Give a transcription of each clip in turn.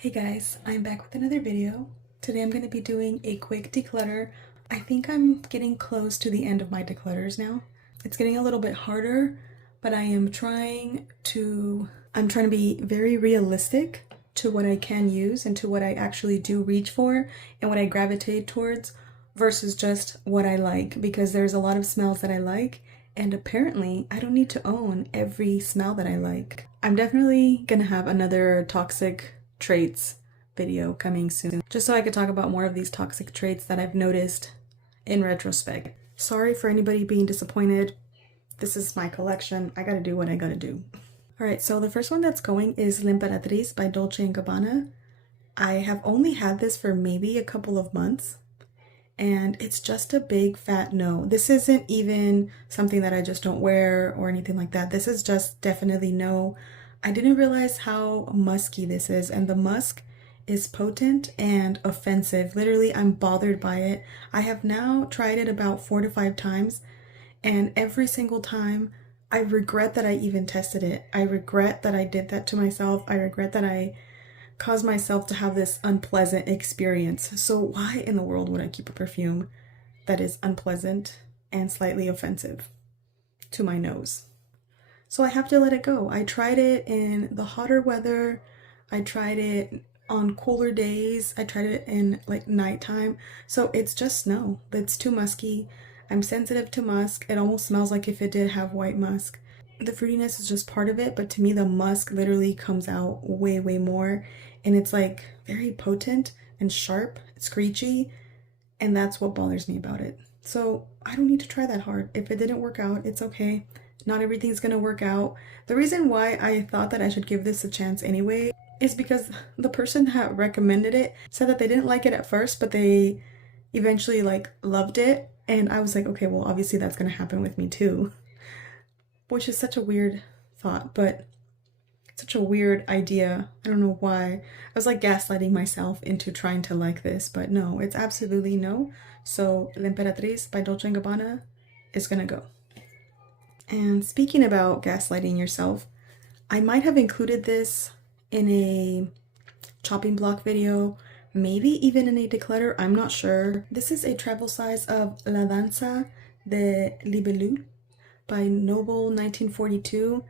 Hey guys, I'm back with another video. Today I'm going to be doing a quick declutter. I think I'm getting close to the end of my declutters now. It's getting a little bit harder, but I'm trying to be very realistic to what I can use and to what I actually do reach for and what I gravitate towards versus just what I like, because there's a lot of smells that I like and apparently I don't need to own every smell that I like. I'm definitely gonna have another toxic traits video coming soon, just so I could talk about more of these toxic traits that I've noticed in retrospect. Sorry for anybody being disappointed. This is my collection. I gotta do what I gotta do. Alright, so the first one that's going is Limpa by Dolce & Gabbana. I have only had this for maybe a couple of months, and it's just a big fat no. This isn't even something that I just don't wear or anything like that. This is just definitely no. I didn't realize how musky this is, and the musk is potent and offensive. Literally, I'm bothered by it. I have now tried it about 4 to 5 times, and every single time I regret that I even tested it. I regret that I did that to myself. I regret that I caused myself to have this unpleasant experience. So why in the world would I keep a perfume that is unpleasant and slightly offensive to my nose? So I have to let it go. I tried it in the hotter weather. I tried it on cooler days. I tried it in like nighttime. So it's just no, it's too musky. I'm sensitive to musk. It almost smells like if it did have white musk. The fruitiness is just part of it, but to me the musk literally comes out way more, and it's like very potent and sharp, screechy, and that's what bothers me about it. So I don't need to try that hard. If it didn't work out, it's okay. Not everything's gonna work out. The reason why I thought that I should give this a chance anyway is because the person that recommended it said that they didn't like it at first, but they eventually like loved it. And I was like, okay, well, obviously that's gonna happen with me too. Which is such a weird thought, but such a weird idea. I don't know why. I was like gaslighting myself into trying to like this, but no, it's absolutely no. So L'Imperatrice by Dolce & Gabbana is gonna go. And speaking about gaslighting yourself, I might have included this in a chopping block video, maybe even in a declutter, I'm not sure. This is a travel size of La Danza de Libellule by Noble 1942,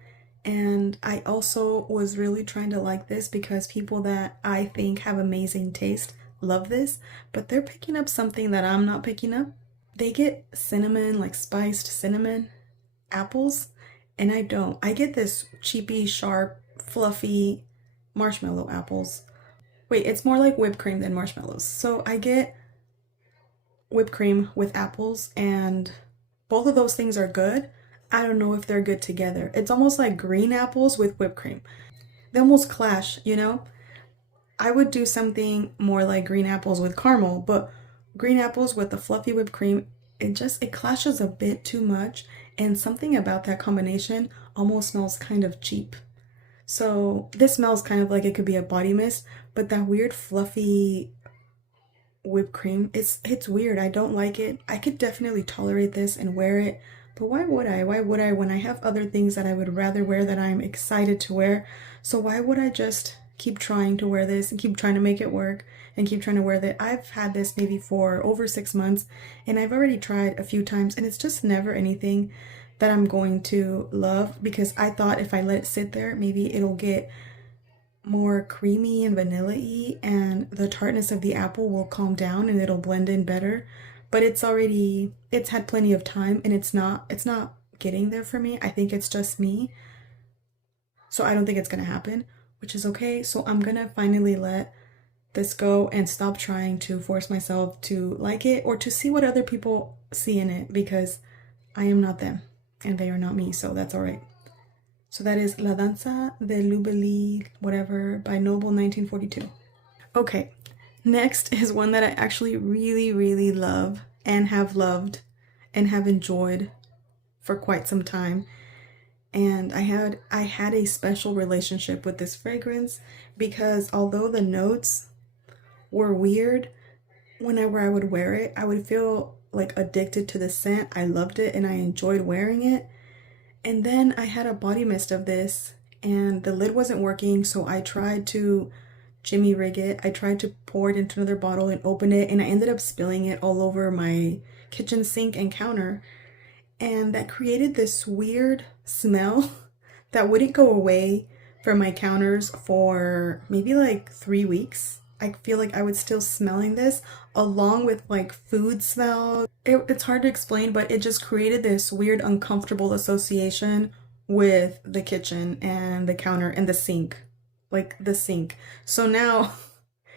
and I also was really trying to like this because people that I think have amazing taste love this, but they're picking up something that I'm not picking up. They get cinnamon, like spiced cinnamon apples, and I don't. I get this cheapy, sharp, fluffy marshmallow apples. Wait, it's more like whipped cream than marshmallows. So I get whipped cream with apples, and both of those things are good. I don't know if they're good together. It's almost like green apples with whipped cream. They almost clash, you know? I would do something more like green apples with caramel, but green apples with the fluffy whipped cream, it clashes a bit too much, and something about that combination almost smells kind of cheap. So this smells kind of like it could be a body mist, but that weird fluffy whipped cream, it's weird. I don't like it. I could definitely tolerate this and wear it, but why would I? Why would I when I have other things that I would rather wear that I'm excited to wear? So why would I just keep trying to wear this and keep trying to make it work and keep trying to wear that? I've had this maybe for over 6 months, and I've already tried a few times, and it's just never anything that I'm going to love, because I thought if I let it sit there, maybe it'll get more creamy and vanilla-y and the tartness of the apple will calm down and it'll blend in better. But it's had plenty of time, and it's not getting there for me. I think it's just me. So I don't think it's gonna happen, which is okay. So I'm gonna finally let this go and stop trying to force myself to like it or to see what other people see in it, because I am not them and they are not me, so that's all right. So that is La Danza de Libellule, whatever, by Noble 1942. Okay, next is one that I actually really love and have loved and have enjoyed for quite some time. And I had a special relationship with this fragrance, because although the notes were weird, whenever I would wear it, I would feel like addicted to the scent. I loved it and I enjoyed wearing it. And then I had a body mist of this and the lid wasn't working, so I tried to jimmy rig it. I tried to pour it into another bottle and open it, and I ended up spilling it all over my kitchen sink and counter. And that created this weird smell that wouldn't go away from my counters for maybe like 3 weeks. I feel like I was still smelling this along with like food smell. It's hard to explain, but it just created this weird uncomfortable association with the kitchen and the counter and the sink, like the sink. So now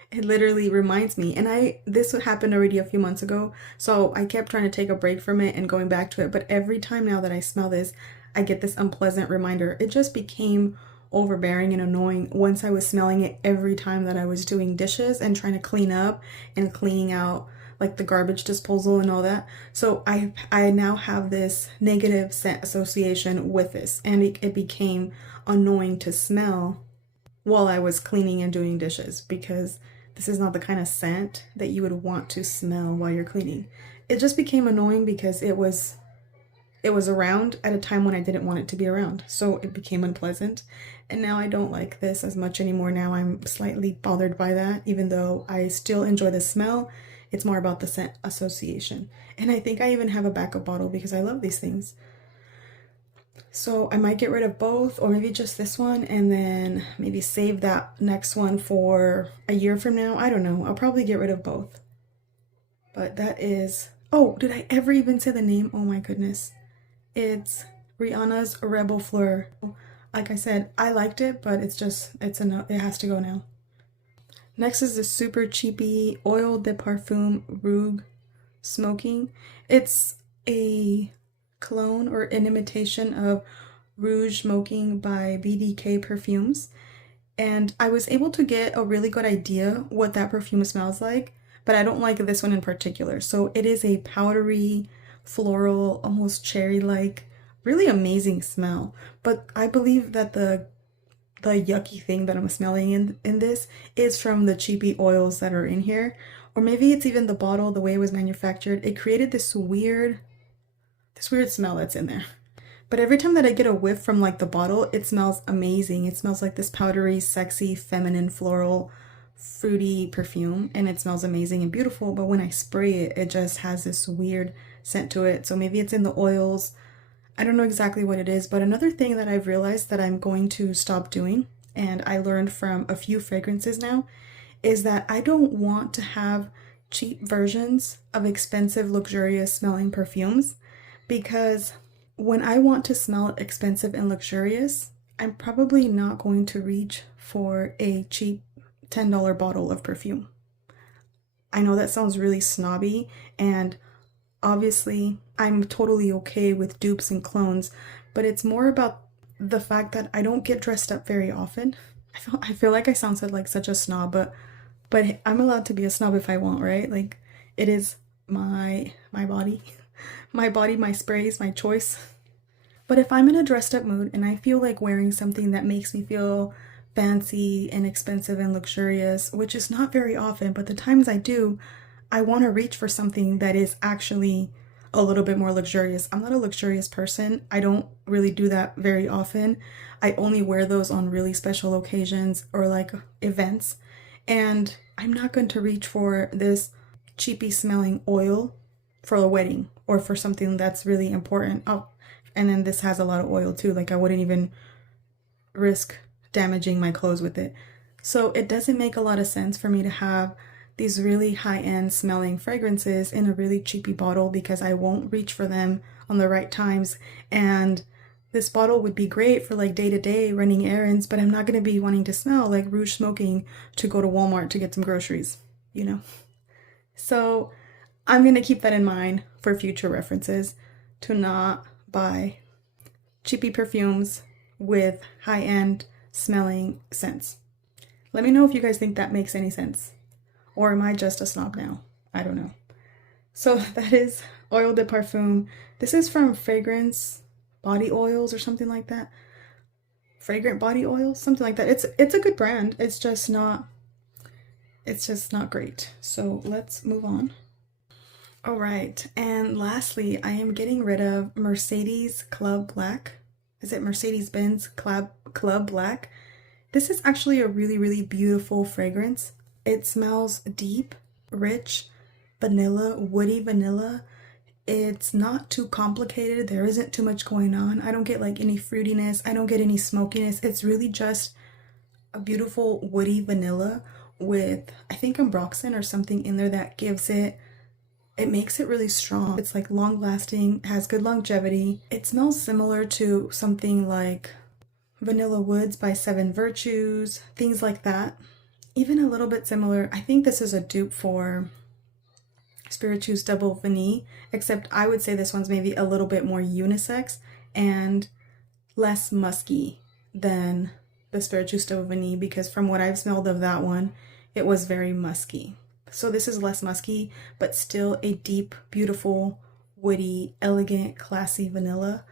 it literally reminds me, and this happened already a few months ago, so I kept trying to take a break from it and going back to it, but every time now that I smell this, I get this unpleasant reminder. It just became overbearing and annoying once I was smelling it every time that I was doing dishes and trying to clean up and cleaning out like the garbage disposal and all that. So I now have this negative scent association with this, and it became annoying to smell while I was cleaning and doing dishes, because this is not the kind of scent that you would want to smell while you're cleaning. It just became annoying because it was around at a time when I didn't want it to be around. So it became unpleasant. And now I don't like this as much anymore. Now I'm slightly bothered by that, even though I still enjoy the smell. It's more about the scent association. And I think I even have a backup bottle because I love these things. So I might get rid of both, or maybe just this one, and then maybe save that next one for a year from now. I don't know. I'll probably get rid of both. But that is... Oh, did I ever even say the name? Oh my goodness. It's Rihanna's Rebel Fleur. Like I said, I liked it, but it has to go now. Next is the super cheapy Oil de Parfum Rouge Smoking. It's a clone or an imitation of Rouge Smoking by BDK Perfumes, and I was able to get a really good idea what that perfume smells like, but I don't like this one in particular. So it is a powdery, floral, almost cherry-like, really amazing smell. But I believe that the yucky thing that I'm smelling in this is from the cheapy oils that are in here, or maybe it's even the bottle, the way it was manufactured. It created this weird smell that's in there. But every time that I get a whiff from like the bottle, it smells amazing. It smells like this powdery, sexy, feminine, floral, fruity perfume, and it smells amazing and beautiful. But when I spray it, it just has this weird scent to it. So maybe it's in the oils. I don't know exactly what it is. But another thing that I've realized that I'm going to stop doing, and I learned from a few fragrances now, is that I don't want to have cheap versions of expensive, luxurious smelling perfumes, because when I want to smell expensive and luxurious, I'm probably not going to reach for a cheap $10 bottle of perfume. I know that sounds really snobby, and obviously I'm totally okay with dupes and clones, but it's more about the fact that I don't get dressed up very often. I feel like I sound like such a snob, but I'm allowed to be a snob if I want, right? Like, it is my body. My body, my sprays, my choice. But if I'm in a dressed up mood and I feel like wearing something that makes me feel fancy and expensive and luxurious, which is not very often, but the times I do, I want to reach for something that is actually a little bit more luxurious. I'm not a luxurious person. I don't really do that very often. I only wear those on really special occasions or like events. And I'm not going to reach for this cheapy smelling oil for a wedding or for something that's really important. Oh, and then this has a lot of oil too. Like, I wouldn't even risk damaging my clothes with it. So it doesn't make a lot of sense for me to have these really high-end smelling fragrances in a really cheapy bottle, because I won't reach for them on the right times. And this bottle would be great for like day-to-day running errands, but I'm not going to be wanting to smell like Rouge Smoking to go to Walmart to get some groceries, you know? So I'm going to keep that in mind for future references, to not buy cheapy perfumes with high-end smelling scents. Let me know if you guys think that makes any sense. Or am I just a snob now? I don't know. So that is Oil de Parfum. This is from Fragrance Body Oils or something like that. Fragrant Body Oils, something like that. It's a good brand. It's just not great. So let's move on. All right, and lastly, I am getting rid of Mercedes Club Black. Is it Mercedes-Benz Club Black? This is actually a really, really beautiful fragrance. It smells deep, rich, vanilla, woody vanilla. It's not too complicated. There isn't too much going on. I don't get like any fruitiness. I don't get any smokiness. It's really just a beautiful woody vanilla with, I think, ambroxan or something in there that gives it, it makes it really strong. It's like long lasting, has good longevity. It smells similar to something like Vanilla Woods by Seven Virtues, things like that. Even a little bit similar. I think this is a dupe for Spiritueuse Double Vanille, except I would say this one's maybe a little bit more unisex and less musky than the Spiritueuse Double Vanille, because from what I've smelled of that one, it was very musky. So this is less musky, but still a deep, beautiful, woody, elegant, classy vanilla.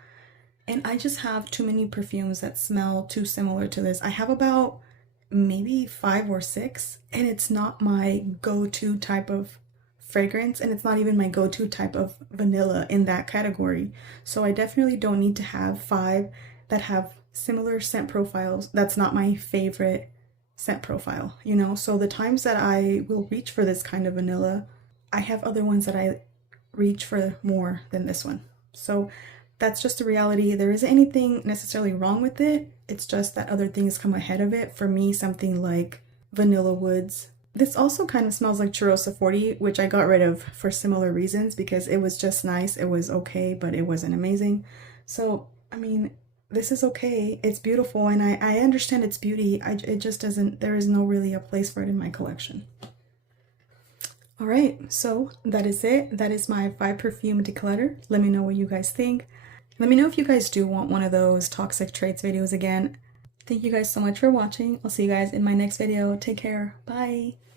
And I just have too many perfumes that smell too similar to this. I have about maybe 5 or 6, and it's not my go-to type of fragrance, and it's not even my go-to type of vanilla in that category. So I definitely don't need to have 5 that have similar scent profiles. That's not my favorite scent profile, you know? So the times that I will reach for this kind of vanilla, I have other ones that I reach for more than this one. So that's just the reality. There isn't anything necessarily wrong with it. It's just that other things come ahead of it. For me, something like Vanilla Woods. This also kind of smells like Cheirosa 40, which I got rid of for similar reasons, because it was just nice. It was okay, but it wasn't amazing. So, I mean, this is okay. It's beautiful, and I understand its beauty. It just doesn't, there is no really a place for it in my collection. All right, so that is it. That is my 5 perfume declutter. Let me know what you guys think. Let me know if you guys do want one of those toxic traits videos again. Thank you guys so much for watching. I'll see you guys in my next video. Take care. Bye.